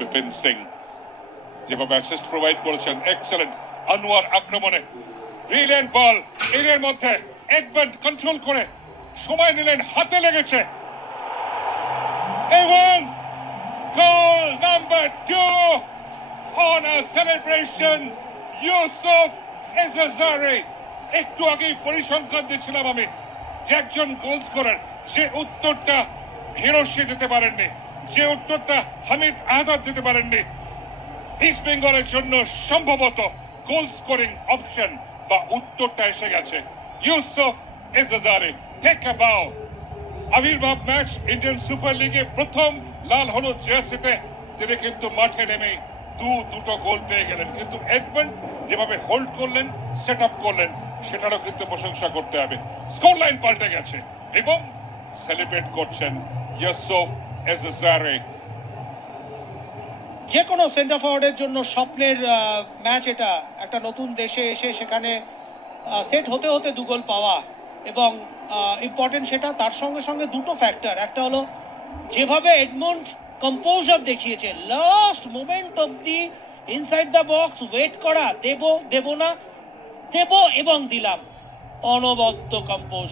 বিপিন সিং যেভাবে assist provide করেছেন, excellent. Anwar আক্রমণে ব্রিলিয়ান্ট বল, এর মধ্যে এডমন্ড কন্ট্রোল করে সময় নিলেন, হাতে লেগেছে এবং গোল number 2 on a celebration, Yusuf Ezazari। একটু আগেই পরিসংখ্যান দিচ্ছিলাম আমি যে একজন গোল স্কোরার, সে উত্তরটা হিরোশি দিতে পারেননি, যে উত্তরটা হামিদ আহাদ দিতে পারেননি। ইস্ট বেঙ্গলের জন্য সম্ভবত গোল স্কোরিং অপশন বা উত্তরটা এসে গেছে। ইউসুফ এজাজারি, টেক আ বাও। আবির্ভাব ম্যাচ ইন্ডিয়ান সুপার লিগে প্রথম লাল হলুদ জার্সিতে তিনি কিন্তু মাঠে নেমেই দুটো গোল পেয়ে গেলেন, কিন্তু এডমন্ড যেভাবে হোল্ড করলেন, সেট আপ করলেন, সেটারও কিন্তু প্রশংসা করতে হবে। স্কোর লাইন পাল্টে গেছে এবং সেলিব্রেট করছেন ইউসুফ এজাজারি। যে কোনো সেন্টার ফরওয়ার্ডের জন্য স্বপ্নের ম্যাচ এটা। একটা নতুন দেশে এসে সেখানে সেট হতে হতে 2 গোল পাওয়া এবং ইম্পর্টেন্ট সেটা। তার সঙ্গে সঙ্গে দুটো ফ্যাক্টর, একটা হলো যেভাবে এডমন্ড কম্পোজার দেখিয়েছে, last moment of the inside the box wait করা, দেব না, দেব এবং দিলাম, অনবদ্য কম্পোজ